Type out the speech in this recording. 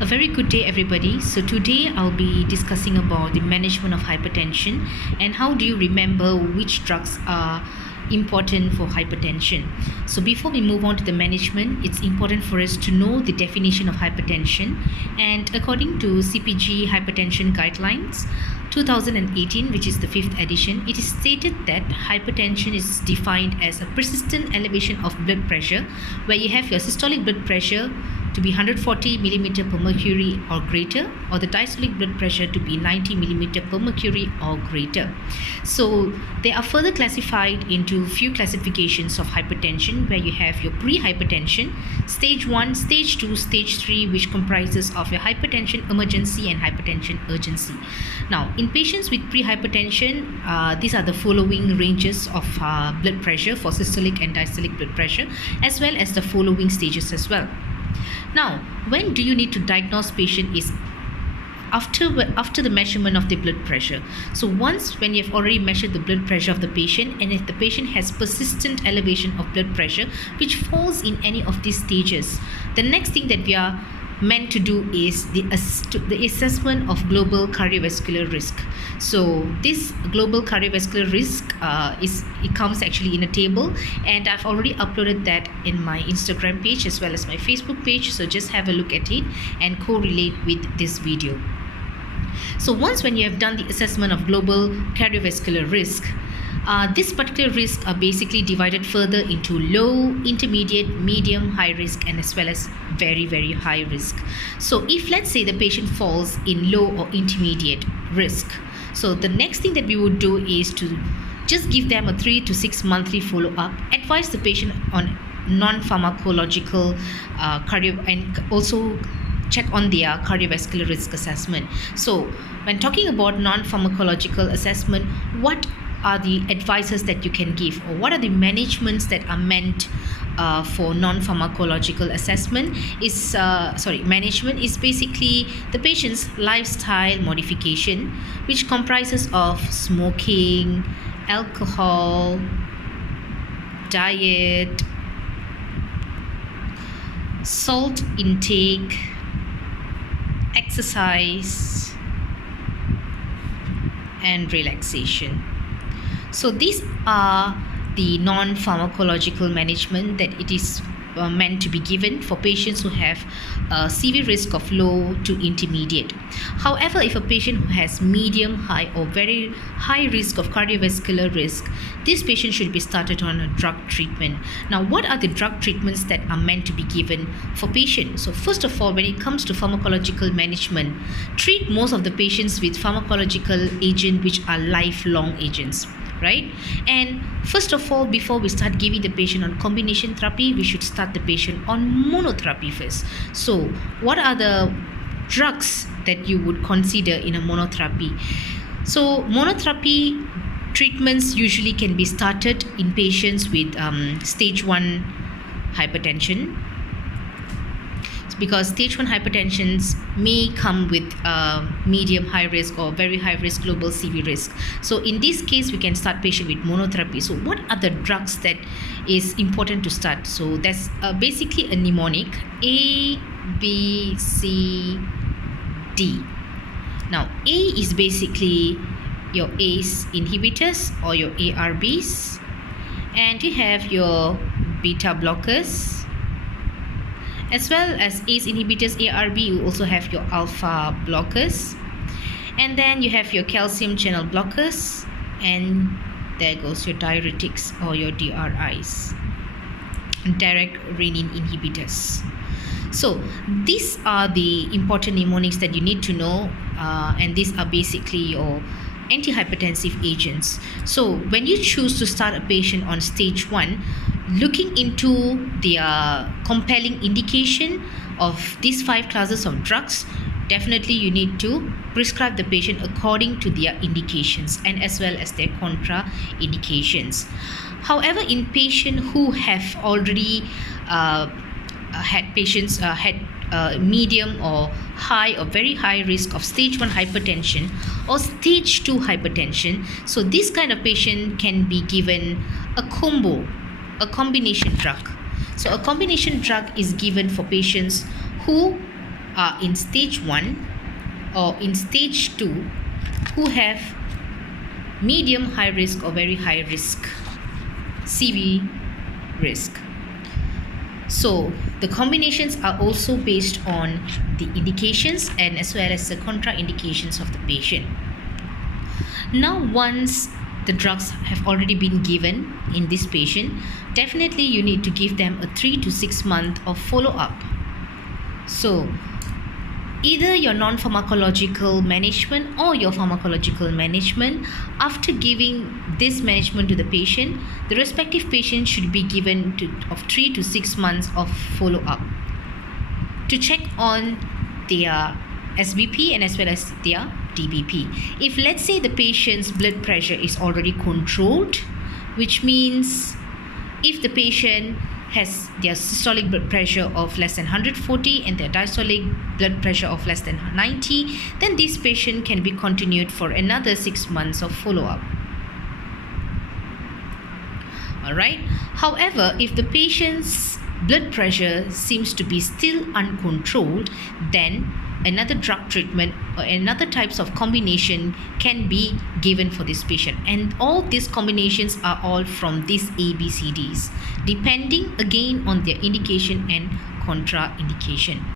A very good day, everybody. So today I'll be discussing about the management of hypertension and how do you remember which drugs are important for hypertension. So before we move on to the management, it's important for us to know the definition of hypertension. And according to CPG Hypertension Guidelines 2018, which is the 5th edition, it is stated that hypertension is defined as a persistent elevation of blood pressure where you have your systolic blood pressure to be 140 millimeter per mercury or greater, or the diastolic blood pressure to be 90 millimeter per mercury or greater. So they are further classified into few classifications of hypertension, where you have your pre-hypertension, stage 1, stage 2, stage 3, which comprises of your hypertension emergency and hypertension urgency. Now, in patients with pre-hypertension, these are the following ranges of blood pressure for systolic and diastolic blood pressure, as well as the following stages as well. Now, when do you need to diagnose patient is after the measurement of the blood pressure. So once when you have already measured the blood pressure of the patient, and if the patient has persistent elevation of blood pressure which falls in any of these stages, the next thing that we are meant to do is the assessment of global cardiovascular risk. So this global cardiovascular risk it comes actually in a table, and I've already uploaded that in my Instagram page as well as my Facebook page, so just have a look at it and correlate with this video. So once when you have done the assessment of global cardiovascular risk, this particular risks are basically divided further into low, intermediate, medium, high risk, and as well as very, very high risk. So if let's say the patient falls in low or intermediate risk, so the next thing that we would do is to just give them a 3 to 6 monthly follow-up, advise the patient on non-pharmacological cardio, and also check on their cardiovascular risk assessment. So when talking about non-pharmacological assessment, what are the advices that you can give, or what are the managements that are meant for non-pharmacological assessment is management is basically the patient's lifestyle modification, which comprises of smoking, alcohol, diet, salt intake, exercise, and relaxation. So these are the non-pharmacological management that it is meant to be given for patients who have a severe risk of low to intermediate. However, if a patient who has medium, high, or very high risk of cardiovascular risk, this patient should be started on a drug treatment. Now, what are the drug treatments that are meant to be given for patients? So first of all, when it comes to pharmacological management, treat most of the patients with pharmacological agents which are lifelong agents, right? And first of all, before we start giving the patient on combination therapy, we should start the patient on monotherapy first. So what are the drugs that you would consider in a monotherapy? So monotherapy treatments usually can be started in patients with stage 1 hypertension, because stage 1 hypertensions may come with medium high risk or very high risk global CV risk. So in this case, we can start patient with monotherapy. So what are the drugs that is important to start? So that's basically a mnemonic: A, B, C, D. Now A is basically your ACE inhibitors or your ARBs, and you have your beta blockers. As well as ACE inhibitors, ARB, you also have your alpha blockers. And then you have your calcium channel blockers. And there goes your diuretics or your DRIs, direct renin inhibitors. So these are the important mnemonics that you need to know, and these are basically your antihypertensive agents. So when you choose to start a patient on stage 1, looking into the compelling indication of these 5 classes of drugs, definitely you need to prescribe the patient according to their indications and as well as their contraindications. However, in patients who have already had medium or high or very high risk of stage 1 hypertension or stage 2 hypertension, so this kind of patient can be given a combination drug. So a combination drug is given for patients who are in stage 1 or in stage 2 who have medium high risk or very high risk, CV risk. So the combinations are also based on the indications and as well as the contraindications of the patient. Now, once the drugs have already been given in this patient, definitely you need to give them a 3 to 6 month of follow-up. So either your non-pharmacological management or your pharmacological management, after giving this management to the patient, the respective patient should be given of 3 to 6 months of follow-up to check on their SBP and as well as their DBP. If let's say the patient's blood pressure is already controlled, which means if the patient has their systolic blood pressure of less than 140 and their diastolic blood pressure of less than 90, then this patient can be continued for another 6 months of follow-up. Alright. However, if the patient's blood pressure seems to be still uncontrolled, then another drug treatment or another types of combination can be given for this patient, and all these combinations are all from these ABCDs depending again on their indication and contraindication.